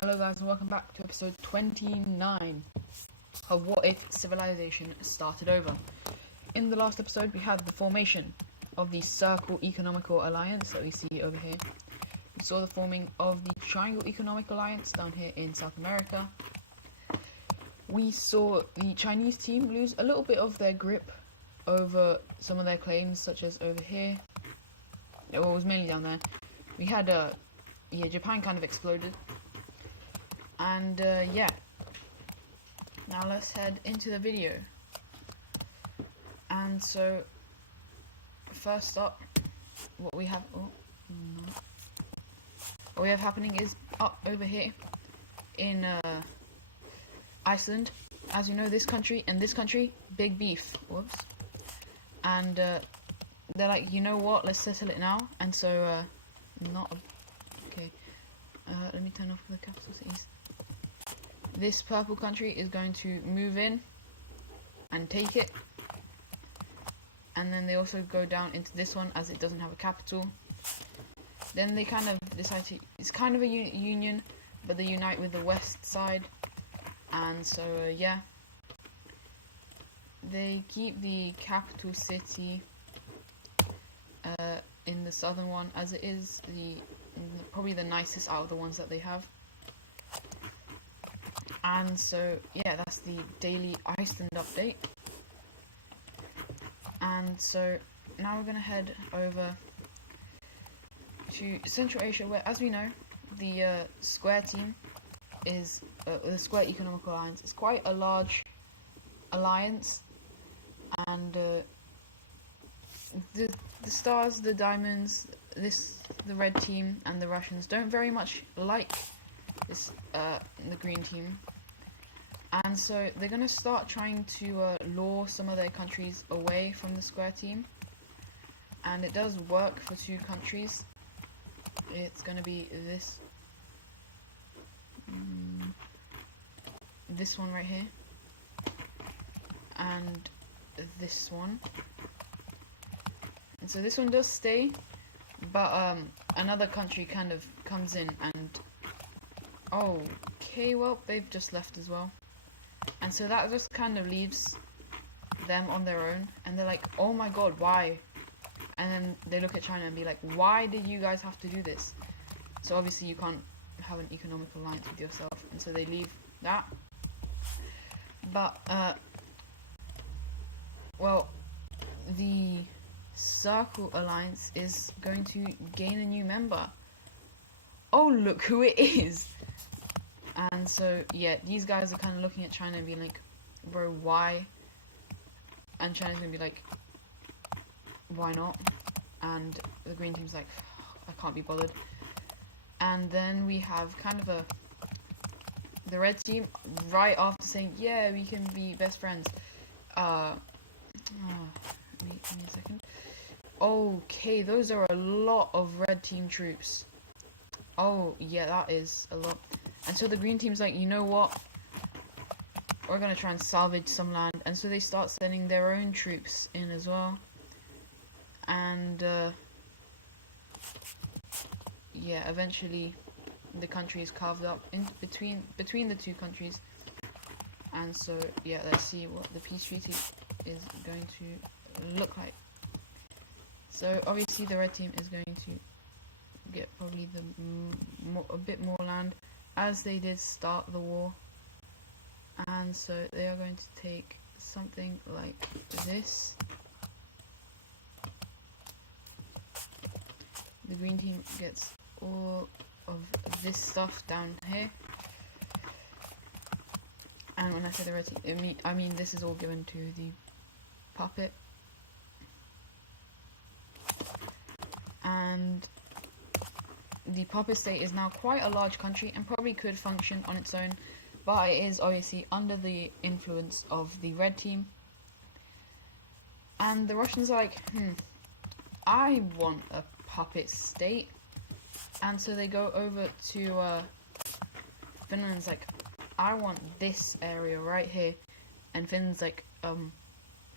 Hello guys and welcome back to episode 29 of What If Civilization Started Over. In the last episode we had the formation of the Circle Economical Alliance that we see over here. We saw the forming of the Triangle Economic Alliance down here in South America. We saw the Chinese team lose a little bit of their grip over some of their claims, such as over here. Well, it was mainly down there. We had Japan kind of exploded. And yeah, now let's head into the video. And so first up, what we have what we have happening is up over here in Iceland. As you know, this country and this country, big beef. Whoops. And they're like, you know what, let's settle it now. And so okay, let me turn off the capital cities. This purple country is going to move in and take it, and then they also go down into this one as it doesn't have a capital. Then they kind of decide to, it's kind of a union, but they unite with the west side, and so yeah, they keep the capital city in the southern one, as it is probably the nicest out of the ones that they have. And so yeah, that's the daily Iceland update. And so now we're gonna head over to Central Asia, where, as we know, the Square team is the Square Economic Alliance is quite a large alliance, and the stars, the diamonds, the red team and the Russians don't very much like this the green team. And so they're going to start trying to lure some of their countries away from the Square team. And it does work for two countries. It's going to be this one right here. And this one. And so this one does stay. But another country kind of comes in and... okay, well, they've just left as well. And so that just kind of leaves them on their own, and they're like, oh my god, why? And then they look at China and be like, why did you guys have to do this? So obviously you can't have an economic alliance with yourself, and so they leave that. But well, the Circle Alliance is going to gain a new member. Oh, look who it is! And so, yeah, these guys are kind of looking at China and being like, bro, why? And China's going to be like, why not? And the green team's like, I can't be bothered. And then we have kind of the red team, right after saying, yeah, we can be best friends. Give me a second. Okay, those are a lot of red team troops. Oh, yeah, that is a lot. And so the green team's like, you know what? We're going to try and salvage some land. And so they start sending their own troops in as well. And, yeah, eventually the country is carved up in between the two countries. And so, yeah, let's see what the peace treaty is going to look like. So, obviously the red team is going to get probably a bit more land, as they did start the war. And so they are going to take something like this. The green team gets all of this stuff down here. And when I say the red team, I mean this is all given to the puppet. And the puppet state is now quite a large country and probably could function on its own, but it is obviously under the influence of the red team. And the Russians are like, I want a puppet state. And so they go over to Finland's like, I want this area right here. And Finland's like,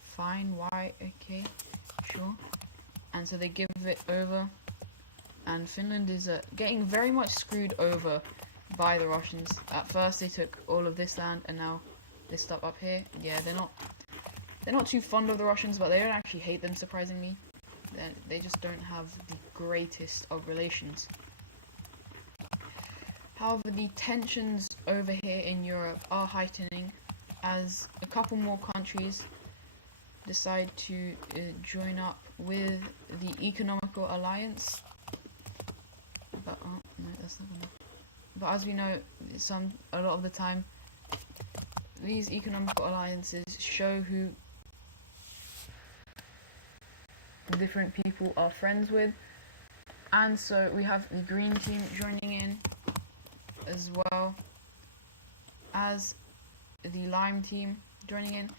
fine, why, okay, sure. And so they give it over. And Finland is getting very much screwed over by the Russians. At first they took all of this land, and now this stuff up here. Yeah, they're not too fond of the Russians, but they don't actually hate them, surprisingly. They just don't have the greatest of relations. However, the tensions over here in Europe are heightening as a couple more countries decide to join up with the economical alliance. But no, that's not gonna. But as we know, a lot of the time, these economical alliances show who different people are friends with, and so we have the green team joining in as well as the lime team joining in,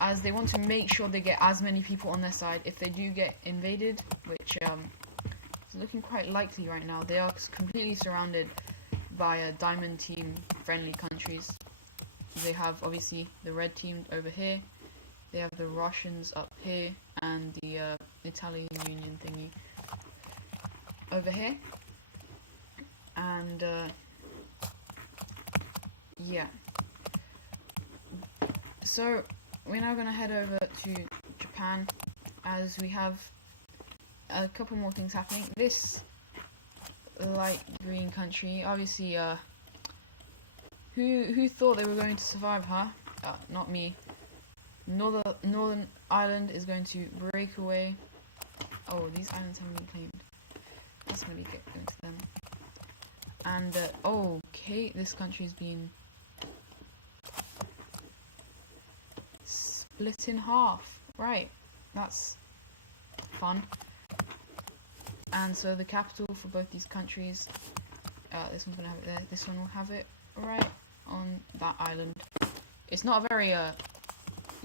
as they want to make sure they get as many people on their side if they do get invaded, which is looking quite likely right now. They are completely surrounded by diamond team friendly countries. They have obviously the red team over here, they have the Russians up here, and the Italian Union thingy over here. And yeah, so we're now going to head over to Japan, as we have a couple more things happening. This light green country, obviously, who thought they were going to survive, huh? Not me. Northern Ireland is going to break away. Oh, these islands haven't been claimed. Let's maybe get into them. And okay, this country's been split in half. Right, that's fun. And so the capital for both these countries, this one's gonna have it there. This one will have it right on that island. It's not a very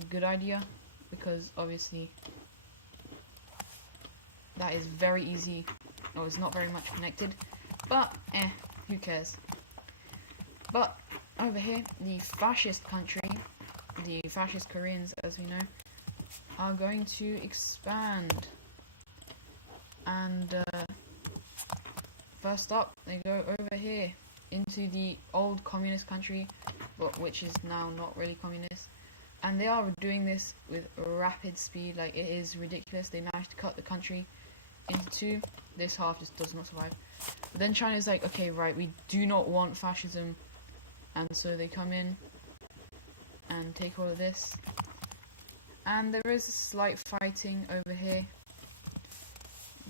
good idea, because obviously that is very easy, or it's not very much connected, but who cares. But over here, the fascist country, the fascist Koreans, as we know, are going to expand. And first up, they go over here into the old communist country, but which is now not really communist. And they are doing this with rapid speed. Like, it is ridiculous. They managed to cut the country into two. This half just does not survive. But then China's like, okay, right, we do not want fascism. And so they come in and take all of this. And there is a slight fighting over here,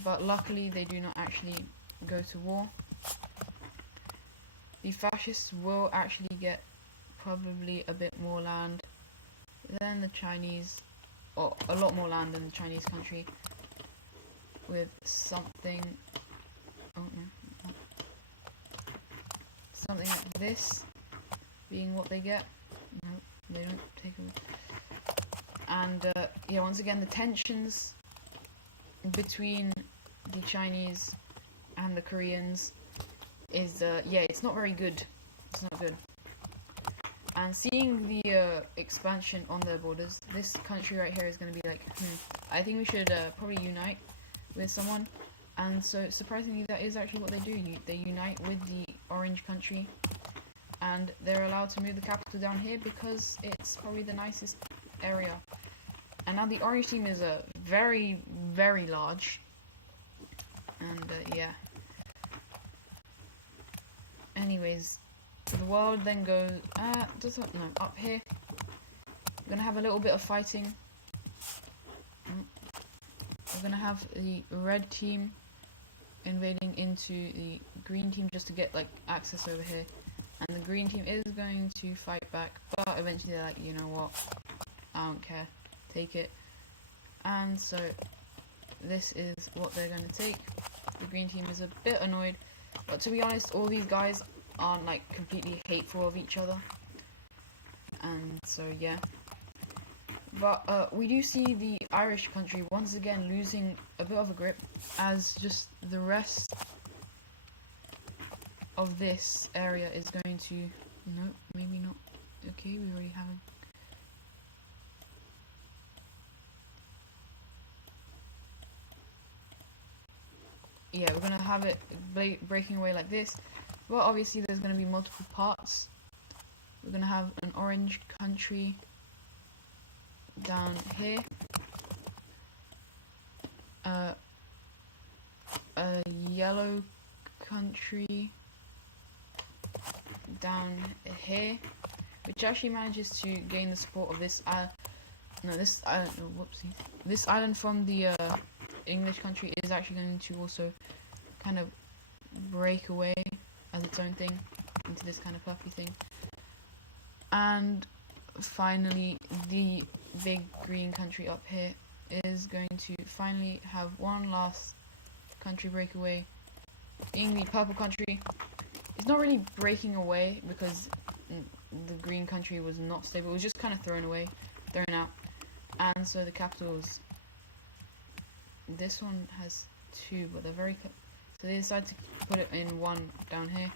but luckily they do not actually go to war. The fascists will actually get probably a bit more land than the Chinese, or a lot more land than the Chinese country, with something, something like this being what they get. No, they don't take it. And yeah, once again, the tensions between the Chinese and the Koreans is yeah, it's not very good. It's not good. And seeing the expansion on their borders, this country right here is going to be like, I think we should probably unite with someone. And so surprisingly, that is actually what they do. They unite with the orange country, and they're allowed to move the capital down here because it's probably the nicest area. And now the orange team is very, very large. And yeah. Anyways, the world then goes, up here. We're gonna have a little bit of fighting. We're gonna have the red team invading into the green team just to get like access over here. And the green team is going to fight back, but eventually they're like, you know what, I don't care, take it. And so this is what they're going to take. The green team is a bit annoyed, but to be honest, all these guys aren't like completely hateful of each other. And so yeah. But we do see the Irish country once again losing a bit of a grip, as just the rest of this area is going to, no, maybe not. Okay, we already have a, yeah, we're gonna have it breaking away like this, Well, obviously there's going to be multiple parts. We're going to have an orange country down here. A yellow country down here, which actually manages to gain the support of this this island from the English country is actually going to also kind of break away as its own thing into this kind of puffy thing. And finally, the big green country up here is going to finally have one last country breakaway, being the purple country. It's not really breaking away because the green country was not stable. It was just kind of thrown out. And so the capitals, this one has two, but they're very so they decided to put it in one down here.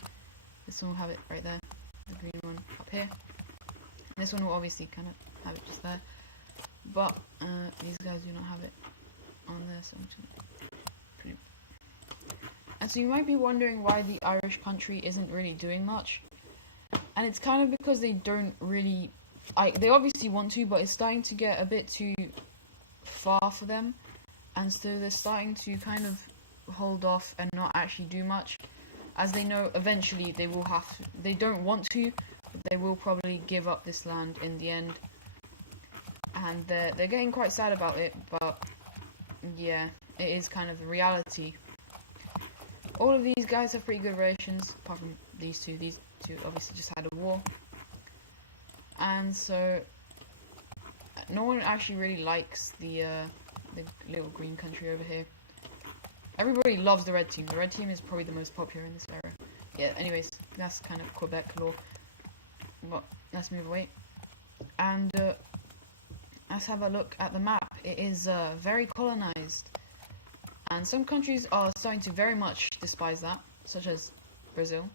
This one will have it right there, the green one up here. And this one will obviously kind of have it just there, but these guys do not have it on there, so I'm just gonna put it. And so you might be wondering why the Irish country isn't really doing much, and it's kind of because they don't really, they obviously want to, but it's starting to get a bit too far for them, and so they're starting to kind of hold off and not actually do much, as they know eventually they will have to. They don't want to, but they will probably give up this land in the end, and they're getting quite sad about it, but yeah, it is kind of the reality. All of these guys have pretty good relations, apart from these two. These two obviously just had a war, and so no one actually really likes the little green country over here. Everybody loves the red team. The red team is probably the most popular in this era. Yeah, anyways, that's kind of Quebec law. But let's move away. And let's have a look at the map. It is very colonized. And some countries are starting to very much despise that, such as Brazil,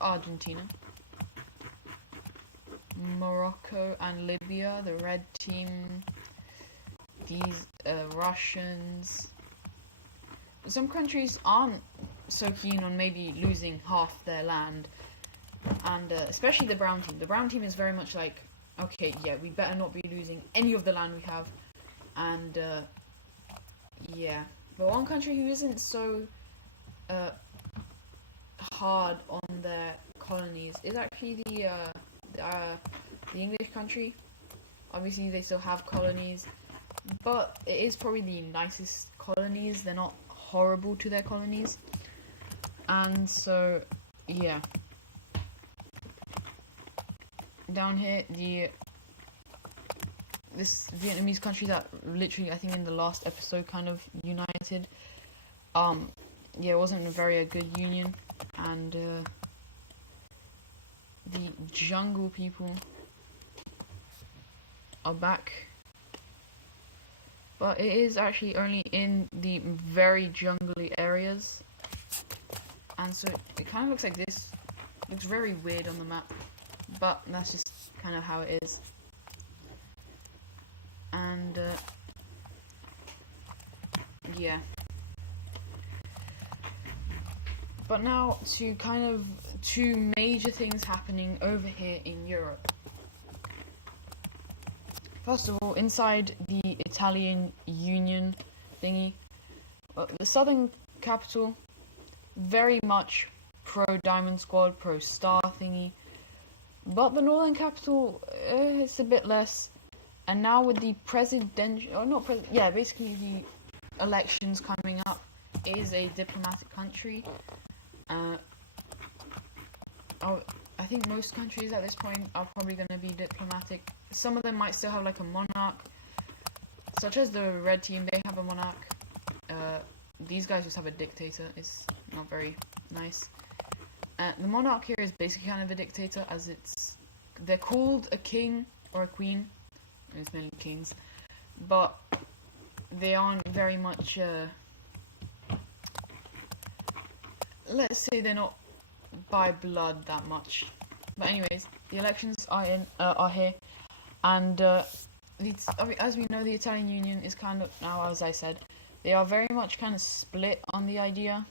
Argentina, Morocco and Libya, the red team, these Russians. Some countries aren't so keen on maybe losing half their land, and especially the brown team. The brown team is very much like, okay, yeah, we better not be losing any of the land we have, and yeah. But one country who isn't so hard on their colonies is actually the English country. Obviously, they still have colonies, but it is probably the nicest colonies. They're not horrible to their colonies, and so yeah. Down here, this Vietnamese country that literally, I think in the last episode, kind of united. Yeah, it wasn't a very good union, and the jungle people are back, but it is actually only in the very jungly areas, and so it kind of looks like this. Looks very weird on the map, but that's just kind of how it is. And yeah. But now to kind of two major things happening over here in Europe. First of all, inside the Italian Union thingy, the southern capital, very much pro-Diamond Squad, pro-Star thingy, but the northern capital, it's a bit less. And now with the basically the elections coming up, it is a diplomatic country. I think most countries at this point are probably going to be diplomatic. Some of them might still have like a monarch, such as the red team. They have a monarch. These guys just have a dictator. It's not very nice. The monarch here is basically kind of a dictator, as they're called a king or a queen. It's mainly kings, but they aren't very much. Let's say they're not by blood that much. But anyways, the elections are here, and as we know, the Italian Union is kind of now, as I said, they are very much kind of split on the idea.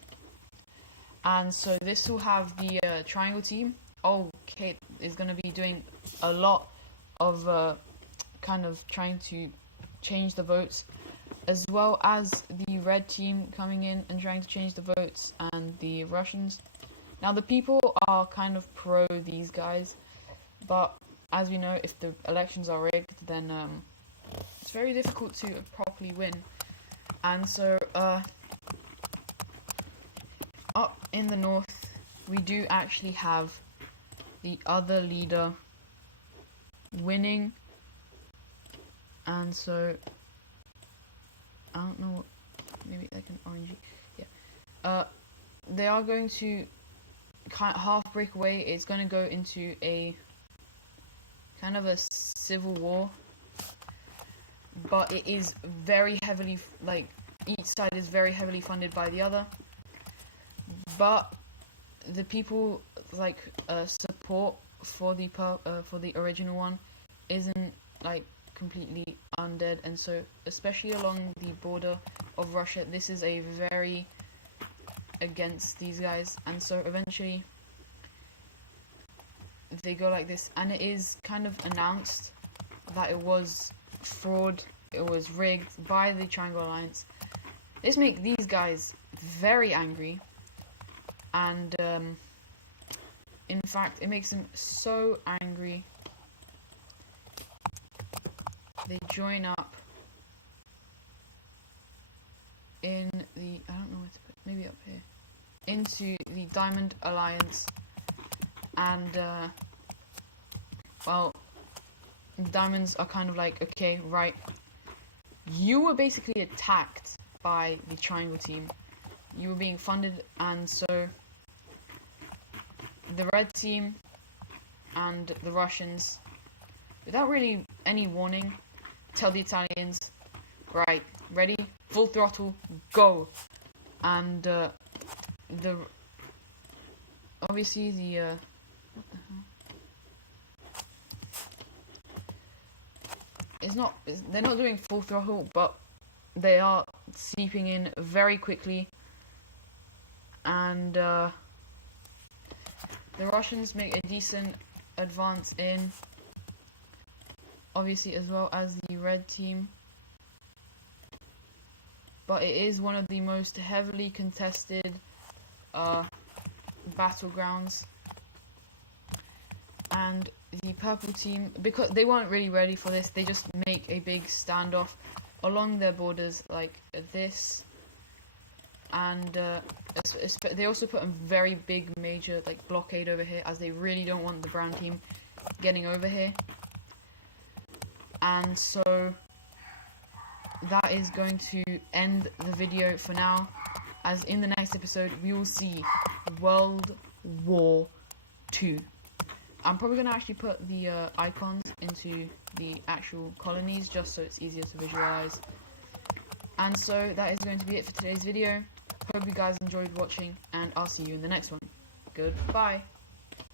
And so this will have the triangle team. Oh, Kate is going to be doing a lot of kind of trying to change the votes, as well as the red team coming in and trying to change the votes, and the Russians. Now the people are kind of pro these guys, but as we know, if the elections are rigged, then it's very difficult to properly win. And so up in the north, we do actually have the other leader winning, and so I don't know what, maybe like an orangey, yeah. They are going to kind of half break away. It's going to go into a kind of a civil war, but it is very heavily, like, each side is very heavily funded by the other, but the people like support for the original one isn't like completely undead, and so especially along the border of Russia, this is a very against these guys, and so eventually they go like this, and it is kind of announced that it was fraud, it was rigged by the Triangle Alliance. This makes these guys very angry, and in fact it makes them so angry they join up in the, I don't know where to put, maybe up here, into the Diamond Alliance, and well, Diamonds are kind of like, okay, right, you were basically attacked by the Triangle team, you were being funded, and so the Red team and the Russians, without really any warning, tell the Italians, right, ready, full throttle, go. And obviously the what the hell? They're not doing full throttle, but they are seeping in very quickly, and the Russians make a decent advance in, obviously, as well as the Red team, but it is one of the most heavily contested battlegrounds, and the Purple team, because they weren't really ready for this, they just make a big standoff along their borders like this, and they also put a very big major like blockade over here, as they really don't want the Brown team getting over here. And so that is going to end the video for now, as in the next episode we will see World War II. I'm probably going to actually put the icons into the actual colonies just so it's easier to visualize. And so that is going to be it for today's video. Hope you guys enjoyed watching, and I'll see you in the next one. Goodbye.